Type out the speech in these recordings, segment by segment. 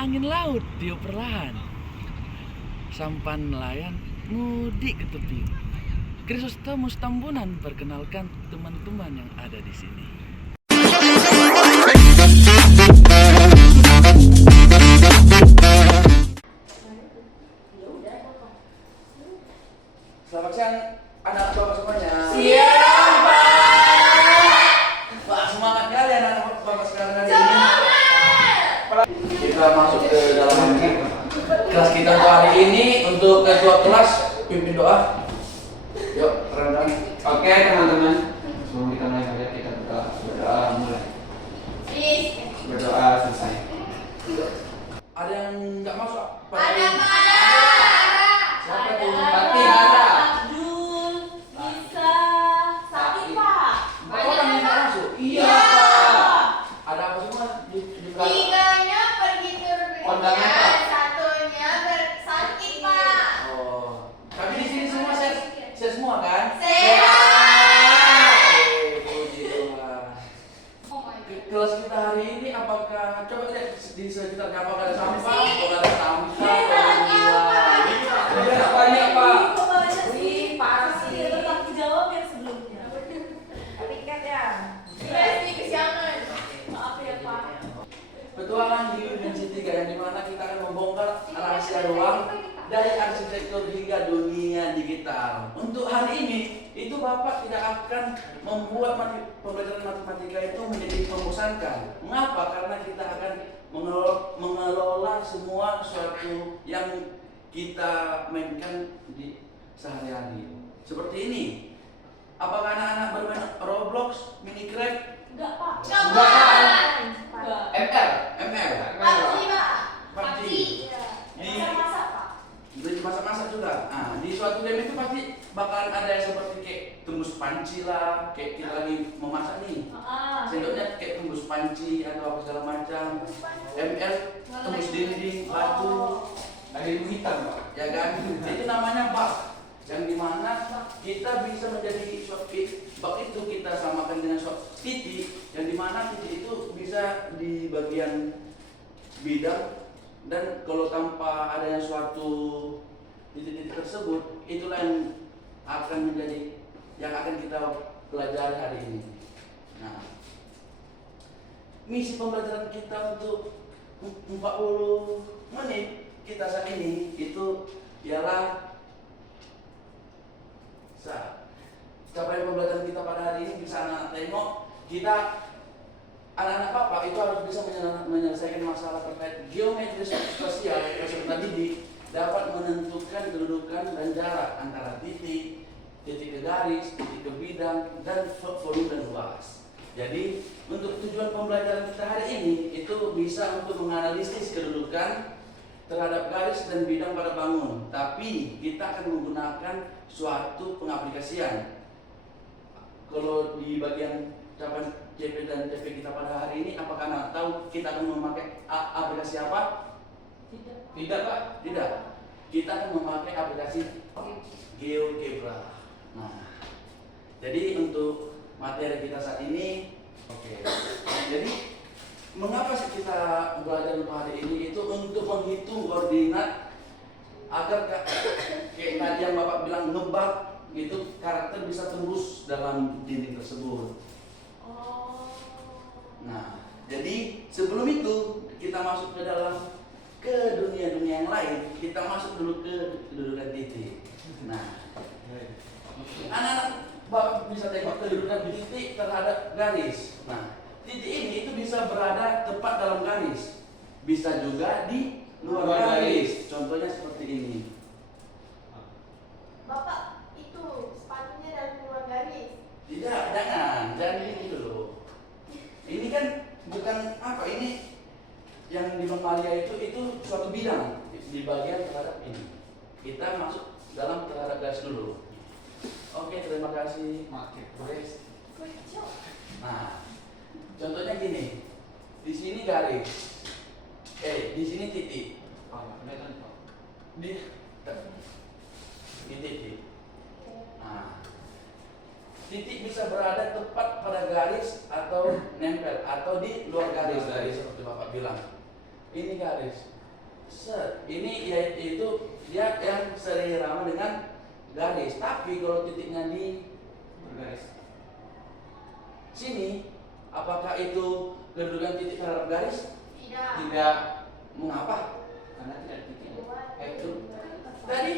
Angin laut tiup perlahan, sampan nelayan mudik ke tepi. Krisostomus Tambunan perkenalkan teman-teman yang ada di sini. Selamat siang anak bapak semuanya. Siap, Wah, semangat kali anak bapak sekarang hari ini. Kita masuk ke dalam kelas kita untuk hari ini. Untuk ketua kelas pimpin doa. Yuk, rendah. Oke teman-teman, sebelum kita mulai saja kita berdoa mulai. Berdoa selesai. Ada yang nggak masuk? Ada Pak. Siapa tuh? Pati ada. Abdul, Nisa, Sakti Pak. Empat orang yang nggak masuk? Iya. Pak. Ada apa semua di belakang? Tiganya pergi ke Kondangan, Rupiah, Pak. satunya bersakit Pak. Oh, tapi di sini semua sehat semua kan? Sehat. Puji Tuhan. Oh my God. Kelas kita hari ini apakah coba lihat di sekitarnya apakah ada sampah? Kalau ada sampah, kalau Udah banyak Pak. Kok banyak sih? Pasti bertanggung jawab yang sebelumnya. Tapi kan ya. Pasti kesiangan. Maaf ya Pak. petualangan di Dimensi 3 yang dimana kita akan membongkar rahasia ruang dari arsitektur hingga dunia digital. Untuk hari ini itu Bapak tidak akan membuat pembelajaran matematika itu menjadi membosankan. Mengapa? Karena kita akan mengelola semua sesuatu yang kita mainkan di sehari-hari. Seperti ini. Apakah anak-anak bermain Roblox, Minecraft, Enggak Pak. Coba. MR. ML? Pasti Pak. PUBG. Iya. Di- Masak-masak Pak. Beli masak-masak juga. Nah, di suatu game itu pasti bakalan ada yang seperti kayak tembus panci lah, kayak kita lagi memasak nih. Sendoknya kayak tembus panci atau apa segala macam. ML tembus dinding, batu, Ada ibu hitam Pak. ya kan? Itu namanya bug. Yang dimana kita bisa menjadi bug itu kita samakan dengan titik, yang dimana titik itu bisa di bagian bidang. Dan kalau tanpa adanya suatu titik-titik tersebut, itulah yang akan menjadi yang akan kita pelajari hari ini. Nah, misi pembelajaran kita untuk 40 menit kita saat ini itu ialah capaian pembelajaran kita pada hari ini bisa anak tengok kita. Anak-anak Bapak itu harus bisa menyelesaikan masalah terkait geometri spasial peserta didik, dapat menentukan kedudukan dan jarak antara titik ke garis, titik ke bidang, dan volume dan luas. Jadi untuk tujuan pembelajaran kita hari ini itu bisa untuk menganalisis kedudukan terhadap garis dan bidang pada bangun. Tapi kita akan menggunakan suatu pengaplikasian. Kalau di bagian capaian CP dan TP kita pada hari ini, apakah Anda tahu kita akan memakai aplikasi apa? Tidak Pak. Tidak. Kita akan memakai aplikasi GeoGebra. Nah, jadi untuk materi kita saat ini, oke. Jadi mengapa sih kita belajar untuk hari ini itu untuk menghitung koordinat agar kayak tadi yang Bapak bilang ngebug gitu, karakter bisa tembus dalam dinding tersebut. Nah, jadi sebelum itu kita masuk ke dalam dunia-dunia yang lain, kita masuk dulu ke kedudukan titik. Nah, anak-anak Bapak bisa tengok kedudukan titik terhadap garis. Nah, titik ini itu bisa berada tepat dalam garis, bisa juga di luar garis. Contohnya seperti ini. Bapak itu sepatunya dalam luar garis. Tidak, jangan ini dulu. Ini kan bukan apa ini yang di Mamalia itu suatu bidang di bagian terhadap ini. Kita masuk dalam terhadap garis dulu. Oke, terima kasih. Market Grace. Good job. Nah, contohnya gini. Di sini garis. Di sini titik. kelihatan Pak. Di titik. Nah, titik bisa berada tepat pada garis atau nempel atau di luar garis tadi seperti Bapak bilang. ini garis. Set, ini yaitu dia yang seirama dengan garis. Tapi kalau titiknya di Bergaris. sini, apakah itu kedudukan titik terhadap garis? Tidak. Tidak. Mengapa? Karena tidak ada titiknya. Itu tadi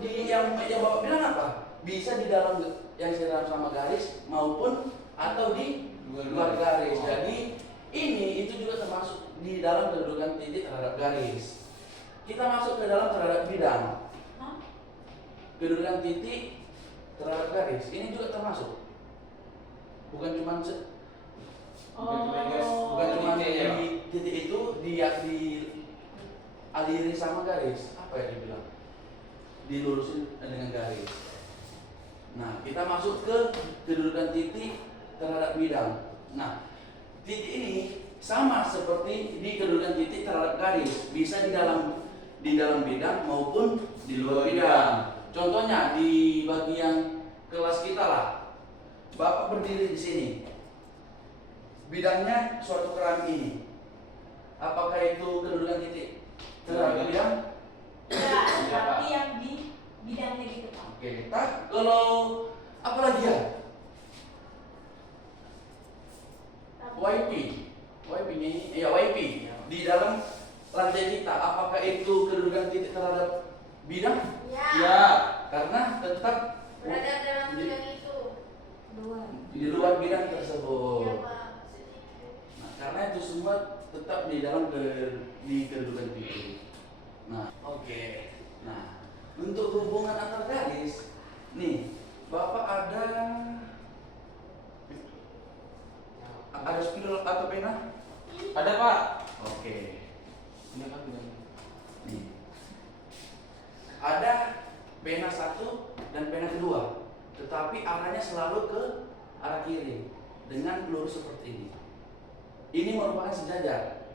di yang Bapak bilang apa? Bisa di dalam yang seirama sama garis maupun atau di luar garis. Jadi ini itu juga termasuk di dalam kedudukan titik terhadap garis. Kita masuk ke dalam terhadap bidang. Kedudukan titik terhadap garis ini juga termasuk. Bukan cuma bukan cuma di titik itu dialiri sama garis. Apa yang dibilang? Dilurusin dengan garis. Nah, kita masuk ke kedudukan titik terhadap bidang. Nah, titik ini sama seperti di kedudukan titik terhadap garis, bisa di dalam bidang maupun di luar bidang. Contohnya di bagian kelas kita lah, Bapak berdiri di sini, bidangnya suatu keramik ini. Apakah itu kedudukan titik terhadap bidang? Enggak, tapi yang di bidangnya gitu Pak. Oke, kalau apa lagi ya? YP ini, ya YP di dalam lantai kita, apakah itu kedudukan titik terhadap bidang? Ya. Ya, karena tetap Berada dalam bidang itu. di luar bidang Iya, tersebut. Pak. Nah, karena itu semua tetap di dalam di kedudukan titik. Nah, oke. Nah, untuk hubungan antar garis, nih, Bapak ada spidol atau pena? Ada Pak. Oke. Ini kan bilang. Nih. Ada pena satu dan pena kedua, tetapi arahnya selalu ke arah kiri dengan lurus seperti ini. Ini merupakan sejajar.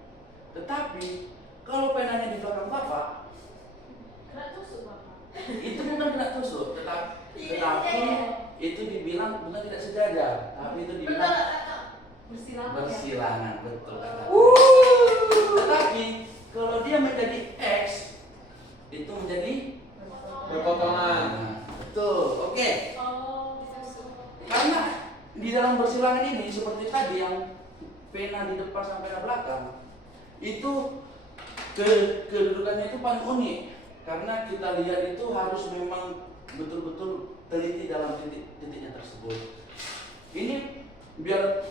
Tetapi kalau penanya di belakang Bapak, Kena tusuk, Bapak. itu bukan kena tusuk, tetapi itu dibilang bukan tidak sejajar, tapi itu Betul, dibilang Kak. Bersilangan ya. bersilangan, betul kata. Tetapi kalau dia menjadi X, itu menjadi Berpotongan. Nah, betul. Oke. Oh. Karena di dalam bersilangan ini seperti tadi yang pena di depan sampai pena belakang, itu kedudukannya itu paling unik karena kita lihat itu harus memang betul-betul teliti dalam titik-titiknya tersebut. Ini biar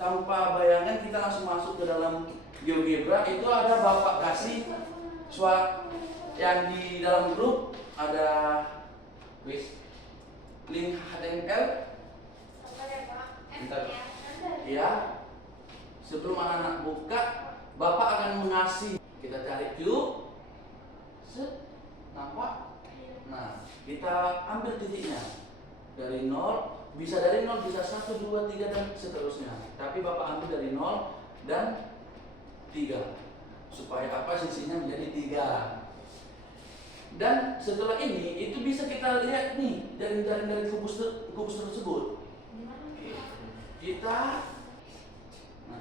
tanpa bayangan kita langsung masuk ke dalam GeoGebra. Itu ada Bapak kasih yang di dalam grup ada Wis. link HTML. Apa ya, Pak? Bentar. Ya, sebelum anak-anak buka, Bapak akan mengasih. Kita cari Q, set, nampak? Nah, kita ambil titiknya dari 0, bisa dari 0, bisa 1, 2, 3 dan seterusnya. Tapi Bapak ambil dari 0 dan 3 supaya apa sisinya menjadi 3. Dan setelah ini itu bisa kita lihat nih jaring-jaring dari kubus tersebut. Kita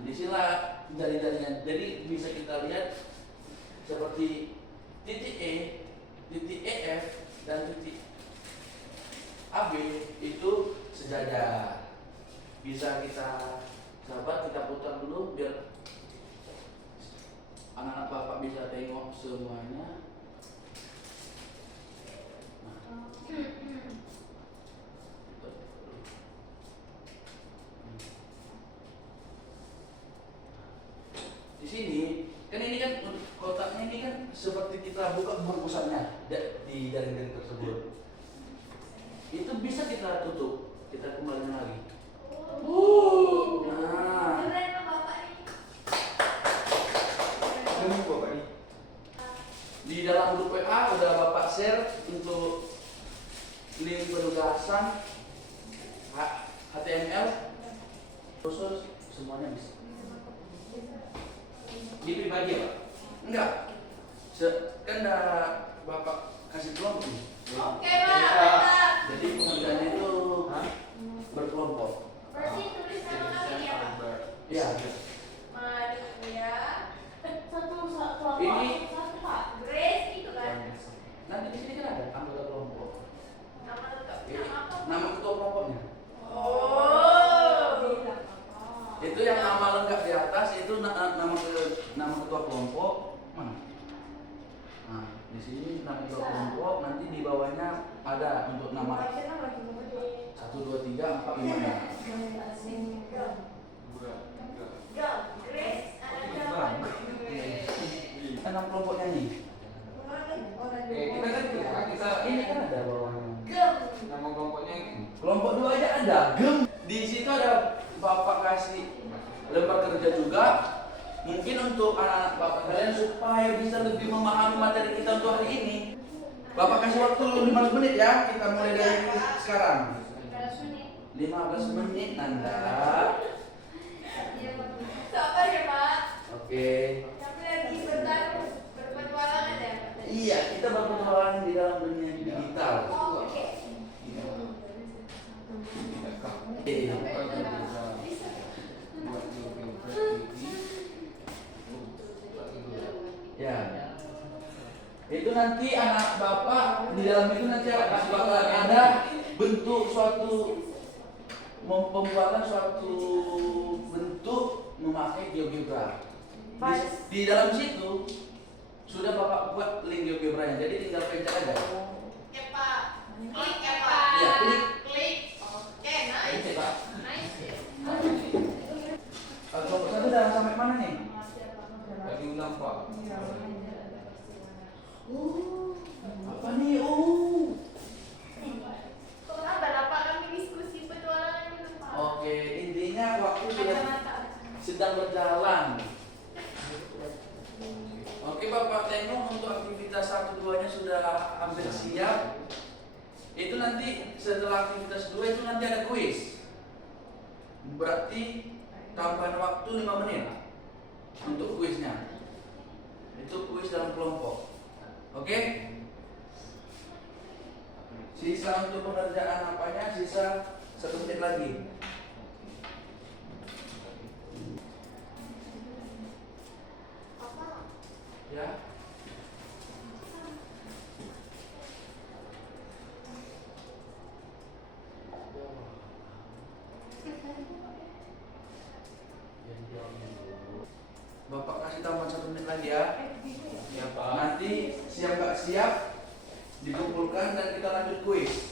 disinilah jari-jarinya. Jadi bisa kita lihat seperti titik E, titik EF dan titik AB itu sejajar. Bisa kita sahabat kita putar dulu biar anak-anak Bapak bisa tengok semuanya. Di sini kan ini kan kotaknya ini kan seperti kita buka bungkusannya di jaring-jaring tersebut. Itu bisa kita tutup, kita kembalikan lagi. Nah, Keren, Bapak ini. Ini Bapak nih. di dalam grup WA udah Bapak share untuk link penugasan HTML khusus semuanya bisa. Di pribadi ya Pak? Enggak. Kan udah Bapak kasih kelompok nih. Oke, Pak. Mantap. Jadi pengerjaannya itu Hah? berkelompok. Berarti tulis nama kami ya, Pak. Iya. Maria. Satu itu nama ketua kelompok mana? Nah, di sini nama ketua kelompok, nanti di bawahnya ada untuk nama 1, 2, 3, 4, 5. Nama kelompoknya nih. Kita Ini kan ada bawahnya. nama kelompoknya ini. Kelompok 2 aja ada. Gem. Di situ ada Bapak kasih lembar kerja juga. Mungkin untuk anak-anak Bapak kalian supaya bisa lebih memahami materi kita untuk hari ini. Bapak kasih waktu 15 menit ya. Kita mulai dari sekarang. 15 menit Nanda. Sabar ya Pak. Oke. Tapi lagi bentar berpetualangan ya. Iya, kita berpetualangan di dalam dunia digital. Oh, oke. Ya. Itu nanti anak Bapak di dalam itu nanti bakal ada bentuk suatu pembuatan suatu bentuk memakai GeoGebra. Di dalam situ sudah Bapak buat link GeoGebra-nya. Jadi tinggal pencet aja. Oke Pak. Klik ya Pak. Ya, klik. Klik. Oke, nice. Pencet Pak. Nice ya. Kelompok satu udah sampai mana nih? Lagi ulang Pak. Apa nih? Sabar Pak, kami diskusi petualangan dulu Pak. Oke, intinya waktu sudah sedang berjalan. Oke Bapak tengok untuk aktivitas 1-2-nya sudah hampir siap. Itu nanti setelah aktivitas 2 itu nanti ada kuis. Berarti tambahan waktu 5 menit untuk kuisnya. Itu kuis dalam kelompok. Oke? Sisa untuk pengerjaan apanya sisa 1 menit lagi. Ya. Bapak kasih tambahan 1 menit lagi ya. Ya Pak. Nanti siap nggak siap dikumpulkan dan kita lanjut kuis.